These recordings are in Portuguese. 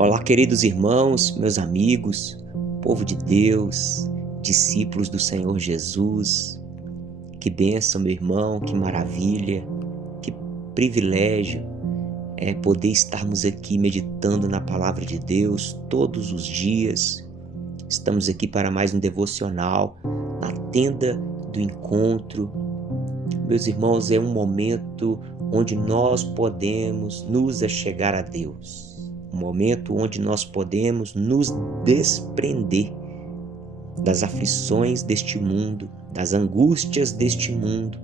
Olá, queridos irmãos, meus amigos, povo de Deus, discípulos do Senhor Jesus. Que bênção, meu irmão, que maravilha, que privilégio é poder estarmos aqui meditando na palavra de Deus todos os dias. Estamos aqui para mais um devocional na tenda do encontro. Meus irmãos, é um momento onde nós podemos nos achegar a Deus. Um momento onde nós podemos nos desprender das aflições deste mundo, das angústias deste mundo,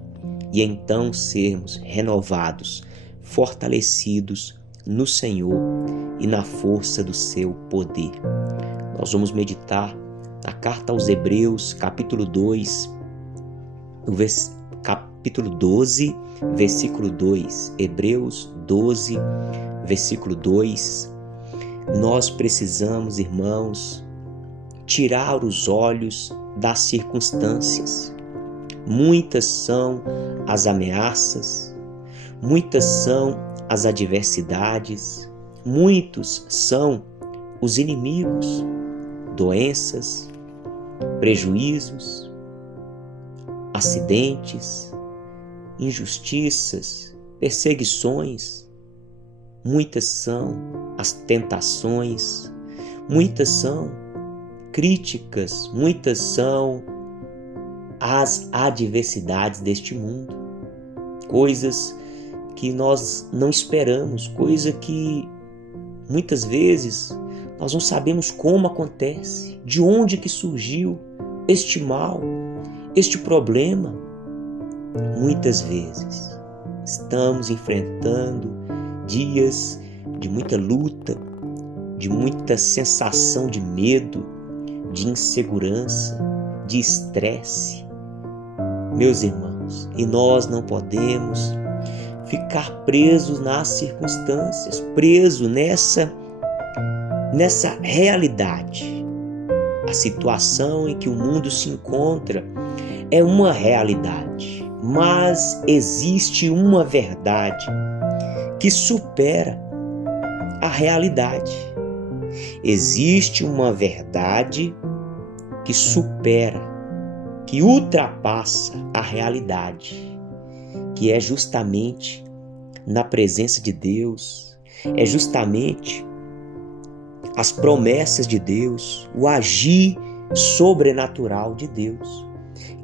e então sermos renovados, fortalecidos no Senhor e na força do seu poder. Nós vamos meditar na carta aos Hebreus, capítulo 2, capítulo 12, versículo 2. Hebreus 12, versículo 2. Nós precisamos, irmãos, tirar os olhos das circunstâncias. Muitas são as ameaças, muitas são as adversidades, muitos são os inimigos, doenças, prejuízos, acidentes, injustiças, perseguições. Muitas são as tentações, muitas são críticas, muitas são as adversidades deste mundo. Coisas que nós não esperamos, coisa que muitas vezes nós não sabemos como acontece, de onde que surgiu este mal, este problema. Muitas vezes estamos enfrentando dias de muita luta, de muita sensação de medo, de insegurança, de estresse. Meus irmãos, e nós não podemos ficar presos nas circunstâncias, presos nessa realidade. A situação em que o mundo se encontra é uma realidade, mas existe uma verdade que supera a realidade. Existe uma verdade que supera, que ultrapassa a realidade, que é justamente na presença de Deus, é justamente as promessas de Deus, o agir sobrenatural de Deus,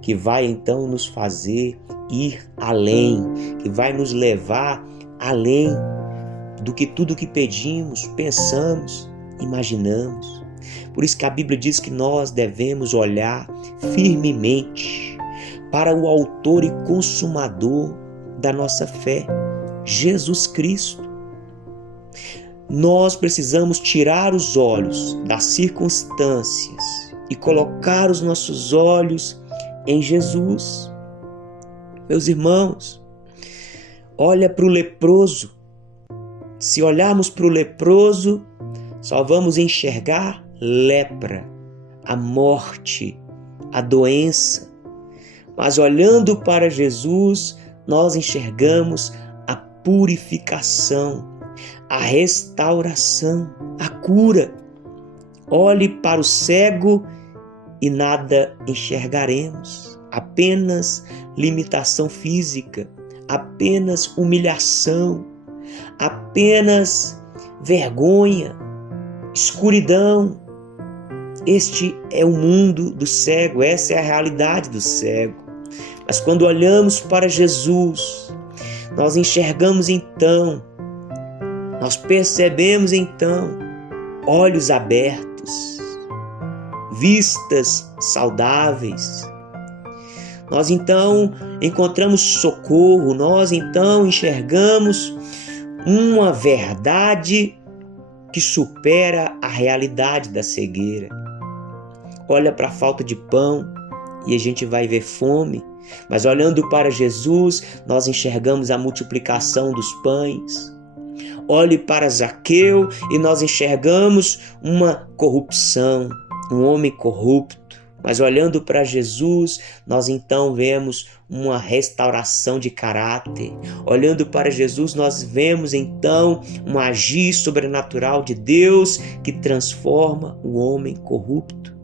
que vai então nos fazer ir além, que vai nos levar além do que tudo que pedimos, pensamos, imaginamos. Por isso que a Bíblia diz que nós devemos olhar firmemente para o autor e consumador da nossa fé, Jesus Cristo. Nós precisamos tirar os olhos das circunstâncias e colocar os nossos olhos em Jesus. Meus irmãos, olha para o leproso. Se olharmos para o leproso, só vamos enxergar lepra, a morte, a doença. Mas olhando para Jesus, nós enxergamos a purificação, a restauração, a cura. Olhe para o cego e nada enxergaremos, apenas limitação física, apenas humilhação, apenas vergonha, escuridão. Este é o mundo do cego, essa é a realidade do cego. Mas quando olhamos para Jesus, nós enxergamos então, nós percebemos então olhos abertos, vistas saudáveis. Nós então encontramos socorro, nós então enxergamos uma verdade que supera a realidade da cegueira. Olha para a falta de pão e a gente vai ver fome, mas olhando para Jesus, nós enxergamos a multiplicação dos pães. Olhe para Zaqueu e nós enxergamos uma corrupção, um homem corrupto, Mas olhando para Jesus, nós então vemos uma restauração de caráter. Olhando para Jesus, nós vemos então um agir sobrenatural de Deus que transforma o homem corrupto.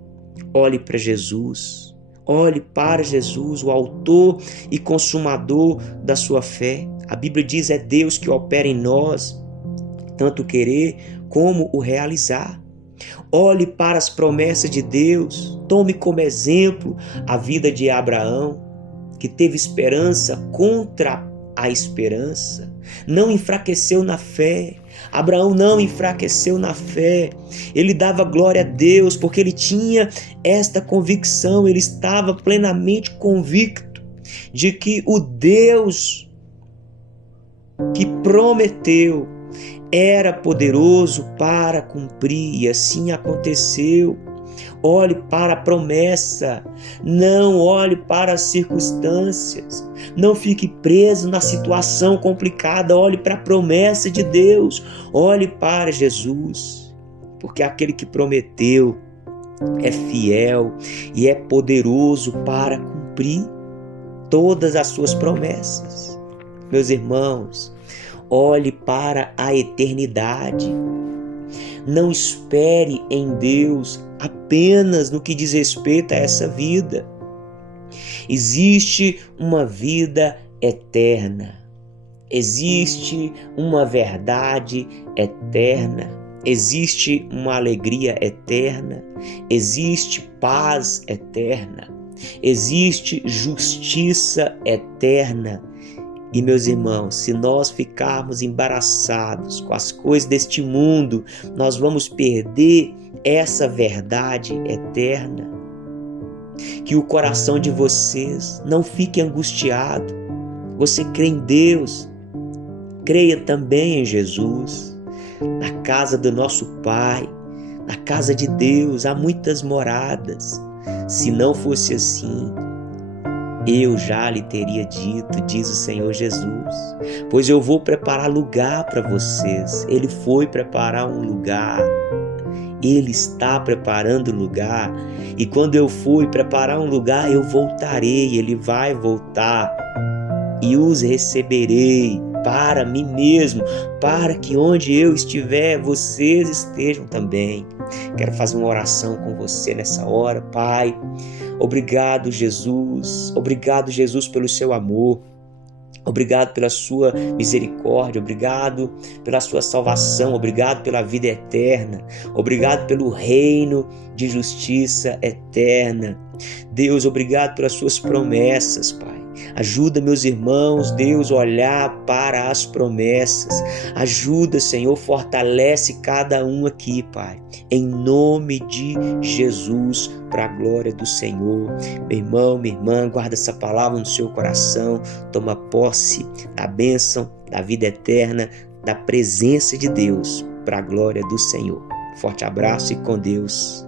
Olhe para Jesus. Olhe para Jesus, o autor e consumador da sua fé. A Bíblia diz: é Deus que opera em nós, tanto o querer como o realizar. Olhe para as promessas de Deus. Tome como exemplo a vida de Abraão, que teve esperança contra a esperança. Não enfraqueceu na fé. Abraão não enfraqueceu na fé. Ele dava glória a Deus porque ele tinha esta convicção. Ele estava plenamente convicto de que o Deus que prometeu era poderoso para cumprir, e assim aconteceu. Olhe para a promessa, não olhe para as circunstâncias, não fique preso na situação complicada, olhe para a promessa de Deus, olhe para Jesus, porque aquele que prometeu é fiel e é poderoso para cumprir todas as suas promessas. Meus irmãos, olhe para a eternidade. Não espere em Deus apenas no que diz respeito a essa vida. Existe uma vida eterna. Existe uma verdade eterna. Existe uma alegria eterna. Existe paz eterna. Existe justiça eterna. E, meus irmãos, se nós ficarmos embaraçados com as coisas deste mundo, nós vamos perder essa verdade eterna. Que o coração de vocês não fique angustiado. Você crê em Deus, creia também em Jesus. Na casa do nosso Pai, na casa de Deus, há muitas moradas. Se não fosse assim, eu já lhe teria dito, diz o Senhor Jesus, pois eu vou preparar lugar para vocês. Ele foi preparar um lugar, Ele está preparando lugar, e quando eu for preparar um lugar, eu voltarei, Ele vai voltar, e os receberei para mim mesmo, para que onde eu estiver, vocês estejam também. Quero fazer uma oração com você nessa hora. Pai, obrigado, Jesus. Obrigado, Jesus, pelo seu amor. Obrigado pela sua misericórdia. Obrigado pela sua salvação. Obrigado pela vida eterna. Obrigado pelo reino de justiça eterna. Deus, obrigado pelas suas promessas, Pai. Ajuda meus irmãos, Deus, a olhar para as promessas. Ajuda, Senhor, fortalece cada um aqui, Pai. Em nome de Jesus, para a glória do Senhor. Meu irmão, minha irmã, guarda essa palavra no seu coração. Toma posse da bênção, da vida eterna, da presença de Deus, para a glória do Senhor. Forte abraço e com Deus.